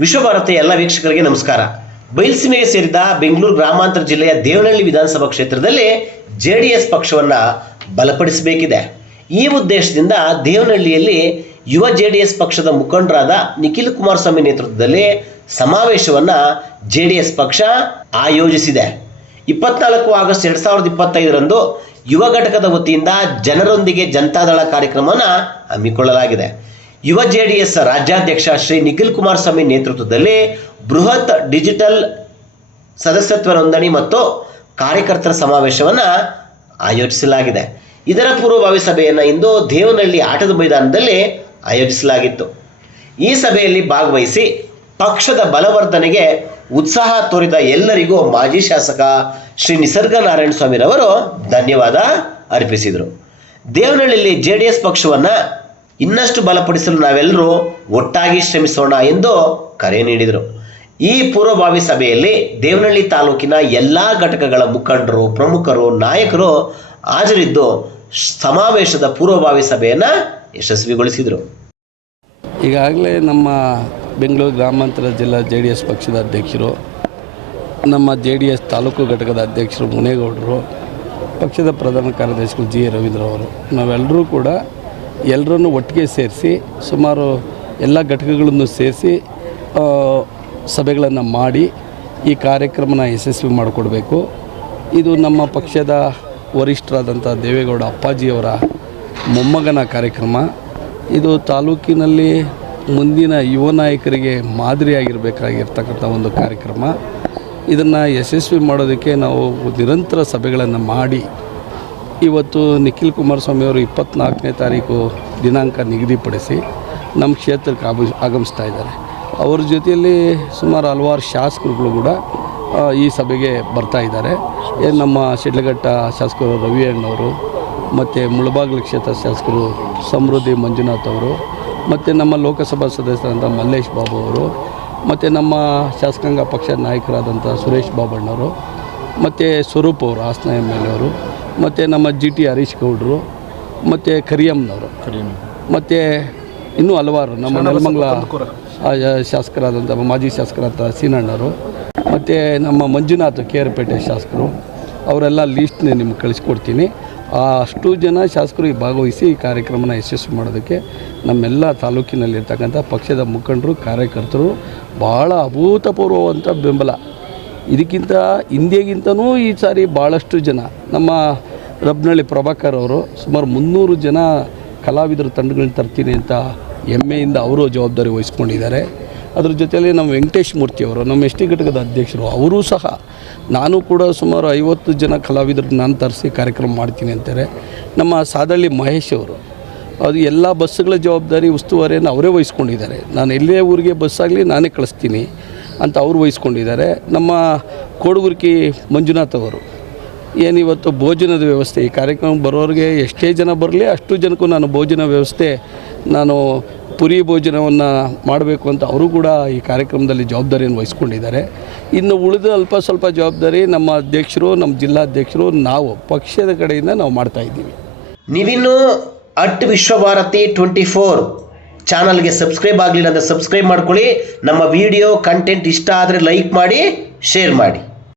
ವಿಶ್ವಭಾರತಿ ಎಲ್ಲ ವೀಕ್ಷಕರಿಗೆ ನಮಸ್ಕಾರ. ಬಯಲುಸೀಮೆಗೆ ಸೇರಿದ ಬೆಂಗಳೂರು ಗ್ರಾಮಾಂತರ ಜಿಲ್ಲೆಯ ದೇವನಹಳ್ಳಿ ವಿಧಾನಸಭಾ ಕ್ಷೇತ್ರದಲ್ಲಿ ಜೆ ಡಿ ಎಸ್ ಪಕ್ಷವನ್ನು ಬಲಪಡಿಸಬೇಕಿದೆ. ಈ ಉದ್ದೇಶದಿಂದ ದೇವನಹಳ್ಳಿಯಲ್ಲಿ ಯುವ ಜೆ ಡಿ ಎಸ್ ಪಕ್ಷದ ಮುಖಂಡರಾದ ನಿಖಿಲ್ ಕುಮಾರಸ್ವಾಮಿ ನೇತೃತ್ವದಲ್ಲಿ ಸಮಾವೇಶವನ್ನು ಜೆ ಡಿ ಎಸ್ ಪಕ್ಷ ಆಯೋಜಿಸಿದೆ. ಇಪ್ಪತ್ನಾಲ್ಕು ಆಗಸ್ಟ್ ಎರಡು ಸಾವಿರದ ಇಪ್ಪತ್ತೈದರಂದು ಯುವ ಘಟಕದ ವತಿಯಿಂದ ಜನರೊಂದಿಗೆ ಜನತಾದಳ ಕಾರ್ಯಕ್ರಮವನ್ನು ಹಮ್ಮಿಕೊಳ್ಳಲಾಗಿದೆ. ಯುವ ಜೆ ಡಿ ಎಸ್ ರಾಜ್ಯಾಧ್ಯಕ್ಷ ಶ್ರೀ ನಿಖಿಲ್ ಕುಮಾರಸ್ವಾಮಿ ನೇತೃತ್ವದಲ್ಲಿ ಬೃಹತ್ ಡಿಜಿಟಲ್ ಸದಸ್ಯತ್ವ ನೋಂದಣಿ ಮತ್ತು ಕಾರ್ಯಕರ್ತರ ಸಮಾವೇಶವನ್ನು ಆಯೋಜಿಸಲಾಗಿದೆ. ಇದರ ಪೂರ್ವಭಾವಿ ಸಭೆಯನ್ನು ಇಂದು ದೇವನಹಳ್ಳಿ ಆಟದ ಮೈದಾನದಲ್ಲಿ ಆಯೋಜಿಸಲಾಗಿತ್ತು. ಈ ಸಭೆಯಲ್ಲಿ ಭಾಗವಹಿಸಿ ಪಕ್ಷದ ಬಲವರ್ಧನೆಗೆ ಉತ್ಸಾಹ ತೋರಿದ ಎಲ್ಲರಿಗೂ ಮಾಜಿ ಶಾಸಕ ಶ್ರೀ ನಿಸರ್ಗ ನಾರಾಯಣ ಸ್ವಾಮಿರವರು ಧನ್ಯವಾದ ಅರ್ಪಿಸಿದರು. ದೇವನಹಳ್ಳಿಯಲ್ಲಿ ಜೆ ಡಿ ಎಸ್ ಪಕ್ಷವನ್ನು ಇನ್ನಷ್ಟು ಬಲಪಡಿಸಲು ನಾವೆಲ್ಲರೂ ಒಟ್ಟಾಗಿ ಶ್ರಮಿಸೋಣ ಎಂದು ಕರೆ ನೀಡಿದರು. ಈ ಪೂರ್ವಭಾವಿ ಸಭೆಯಲ್ಲಿ ದೇವನಹಳ್ಳಿ ತಾಲೂಕಿನ ಎಲ್ಲ ಘಟಕಗಳ ಮುಖಂಡರು, ಪ್ರಮುಖರು, ನಾಯಕರು ಹಾಜರಿದ್ದು ಸಮಾವೇಶದ ಪೂರ್ವಭಾವಿ ಸಭೆಯನ್ನು ಯಶಸ್ವಿಗೊಳಿಸಿದರು. ಈಗಾಗಲೇ ನಮ್ಮ ಬೆಂಗಳೂರು ಗ್ರಾಮಾಂತರ ಜಿಲ್ಲಾ ಜೆ ಡಿ ಎಸ್ ಪಕ್ಷದ ಅಧ್ಯಕ್ಷರು, ನಮ್ಮ ಜೆ ಡಿ ಎಸ್ ತಾಲೂಕು ಘಟಕದ ಅಧ್ಯಕ್ಷರು ಮುನೇಗೌಡರು, ಪಕ್ಷದ ಪ್ರಧಾನ ಕಾರ್ಯದರ್ಶಿಗಳು ಜಿ ಎ ರವೀಂದ್ರ ಅವರು, ನಾವೆಲ್ಲರೂ ಕೂಡ ಎಲ್ಲರನ್ನು ಒಟ್ಟಿಗೆ ಸೇರಿಸಿ ಸುಮಾರು ಎಲ್ಲ ಘಟಕಗಳನ್ನು ಸೇರಿಸಿ ಸಭೆಗಳನ್ನು ಮಾಡಿ ಈ ಕಾರ್ಯಕ್ರಮನ ಯಶಸ್ವಿ ಮಾಡಿಕೊಡ್ಬೇಕು. ಇದು ನಮ್ಮ ಪಕ್ಷದ ವರಿಷ್ಠರಾದಂಥ ದೇವೇಗೌಡ ಅಪ್ಪಾಜಿಯವರ ಮೊಮ್ಮಗನ ಕಾರ್ಯಕ್ರಮ. ಇದು ತಾಲೂಕಿನಲ್ಲಿ ಮುಂದಿನ ಯುವ ನಾಯಕರಿಗೆ ಮಾದರಿಯಾಗಿರಬೇಕಾಗಿರ್ತಕ್ಕಂಥ ಒಂದು ಕಾರ್ಯಕ್ರಮ. ಇದನ್ನು ಯಶಸ್ವಿ ಮಾಡೋದಕ್ಕೆ ನಾವು ನಿರಂತರ ಸಭೆಗಳನ್ನು ಮಾಡಿ ಇವತ್ತು ನಿಖಿಲ್ ಕುಮಾರಸ್ವಾಮಿ ಅವರು ಇಪ್ಪತ್ತ್ನಾಲ್ಕನೇ ತಾರೀಕು ದಿನಾಂಕ ನಿಗದಿಪಡಿಸಿ ನಮ್ಮ ಕ್ಷೇತ್ರಕ್ಕೆ ಆಗ ಆಗಮಿಸ್ತಾ ಇದ್ದಾರೆ. ಅವ್ರ ಜೊತೆಯಲ್ಲಿ ಸುಮಾರು ಹಲವಾರು ಶಾಸಕರುಗಳು ಕೂಡ ಈ ಸಭೆಗೆ ಬರ್ತಾ ಇದ್ದಾರೆ. ಏನು ನಮ್ಮ ಶಿಡ್ಲಘಟ್ಟ ಶಾಸಕರು ರವಿ ಅಣ್ಣವರು ಮತ್ತು ಮುಳಬಾಗಿಲು ಕ್ಷೇತ್ರ ಶಾಸಕರು ಸಮೃದ್ಧಿ ಮಂಜುನಾಥ್ ಅವರು, ಮತ್ತು ನಮ್ಮ ಲೋಕಸಭಾ ಸದಸ್ಯರಾದಂಥ ಮಲ್ಲೇಶ್ ಬಾಬು ಅವರು, ಮತ್ತು ನಮ್ಮ ಶಾಸಕಾಂಗ ಪಕ್ಷದ ನಾಯಕರಾದಂಥ ಸುರೇಶ್ ಬಾಬಣ್ಣವರು, ಮತ್ತು ಸ್ವರೂಪ್ ಅವರು, ಹಾಸನ ಎಂ ಎಲ್ ಅವರು. ಮತ್ತು ನಮ್ಮ ಜಿ ಟಿ ಹರೀಶ್ ಗೌಡರು ಮತ್ತು ಕರಿಯಮ್ಮನವರು ಮತ್ತು ಇನ್ನೂ ಹಲವಾರು ನಮ್ಮ ನೆಲಮಂಗಲ ಶಾಸಕರಾದಂಥ ಮಾಜಿ ಶಾಸಕರಾದ ಸೀನಣ್ಣವರು ಮತ್ತು ನಮ್ಮ ಮಂಜುನಾಥ್ ಕೆ ಆರ್ ಪೇಟೆ ಶಾಸಕರು ಅವರೆಲ್ಲ ಲೀಸ್ಟ್ನ ನಿಮ್ಗೆ ಕಳಿಸ್ಕೊಡ್ತೀನಿ. ಆ ಅಷ್ಟು ಜನ ಶಾಸಕರು ಈ ಭಾಗವಹಿಸಿ ಈ ಕಾರ್ಯಕ್ರಮನ ಯಶಸ್ವಿ ಮಾಡೋದಕ್ಕೆ ನಮ್ಮೆಲ್ಲ ತಾಲೂಕಿನಲ್ಲಿರ್ತಕ್ಕಂಥ ಪಕ್ಷದ ಮುಖಂಡರು ಕಾರ್ಯಕರ್ತರು ಭಾಳ ಅಭೂತಪೂರ್ವವಂಥ ಬೆಂಬಲ. ಇದಕ್ಕಿಂತ ಹಿಂದೆಗಿಂತನೂ ಈ ಸಾರಿ ಭಾಳಷ್ಟು ಜನ, ನಮ್ಮ ರಬ್ನಳ್ಳಿ ಪ್ರಭಾಕರ್ ಅವರು ಸುಮಾರು ಮುನ್ನೂರು ಜನ ಕಲಾವಿದರ ತಂಡಗಳನ್ನ ತರ್ತೀನಿ ಅಂತ ಹೆಮ್ಮೆಯಿಂದ ಅವರು ಜವಾಬ್ದಾರಿ ವಹಿಸ್ಕೊಂಡಿದ್ದಾರೆ. ಅದ್ರ ಜೊತೆಯಲ್ಲಿ ನಮ್ಮ ವೆಂಕಟೇಶ್ ಮೂರ್ತಿ ಅವರು, ನಮ್ಮ ಎಸ್ ಟಿ ಘಟಕದ ಅಧ್ಯಕ್ಷರು, ಅವರೂ ಸಹ ನಾನು ಕೂಡ ಸುಮಾರು ಐವತ್ತು ಜನ ಕಲಾವಿದರು ನಾನು ತರಿಸಿ ಕಾರ್ಯಕ್ರಮ ಮಾಡ್ತೀನಿ ಅಂತಾರೆ. ನಮ್ಮ ಸಾದಳ್ಳಿ ಮಹೇಶ್ ಅವರು, ಅದು ಎಲ್ಲ ಬಸ್ಸುಗಳ ಜವಾಬ್ದಾರಿ ಉಸ್ತುವಾರಿಯನ್ನು ಅವರೇ ವಹಿಸ್ಕೊಂಡಿದ್ದಾರೆ. ನಾನು ಎಲ್ಲೇ ಊರಿಗೆ ಬಸ್ಸಾಗಲಿ ನಾನೇ ಕಳಿಸ್ತೀನಿ. ಅಂತ ಅವರು ವಹಿಸ್ಕೊಂಡಿದ್ದಾರೆ. ನಮ್ಮ ಕೋಡುಗುರ್ಕಿ ಮಂಜುನಾಥ್ ಅವರು ಏನಿವತ್ತು ಭೋಜನದ ವ್ಯವಸ್ಥೆ, ಈ ಕಾರ್ಯಕ್ರಮ ಬರೋರಿಗೆ ಎಷ್ಟೇ ಜನ ಬರಲಿ ಅಷ್ಟು ಜನಕ್ಕೂ ನಾನು ಭೋಜನ ವ್ಯವಸ್ಥೆ, ನಾನು ಪುರಿ ಭೋಜನವನ್ನು ಮಾಡಬೇಕು ಅಂತ ಅವರು ಕೂಡ ಈ ಕಾರ್ಯಕ್ರಮದಲ್ಲಿ ಜವಾಬ್ದಾರಿಯನ್ನು ವಹಿಸ್ಕೊಂಡಿದ್ದಾರೆ. ಇನ್ನು ಉಳಿದ ಅಲ್ಪ ಸ್ವಲ್ಪ ಜವಾಬ್ದಾರಿ ನಮ್ಮ ಅಧ್ಯಕ್ಷರು, ನಮ್ಮ ಜಿಲ್ಲಾಧ್ಯಕ್ಷರು, ನಾವು, ಪಕ್ಷದ ಕಡೆಯಿಂದ ನಾವು ಮಾಡ್ತಾ ಇದ್ದೀವಿ. ನೀವಿನ್ನು ಅಟ್ ವಿಶ್ವಭಾರತಿ ಟ್ವೆಂಟಿ ಫೋರ್ ಚಾನಲ್ಗೆ ಸಬ್ಸ್ಕ್ರೈಬ್ ಆಗಲಿಲ್ಲ ಅಂದರೆ ಸಬ್ಸ್ಕ್ರೈಬ್ ಮಾಡ್ಕೊಳ್ಳಿ. ನಮ್ಮ ವಿಡಿಯೋ ಕಂಟೆಂಟ್ ಇಷ್ಟ ಆದರೆ ಲೈಕ್ ಮಾಡಿ ಶೇರ್ ಮಾಡಿ.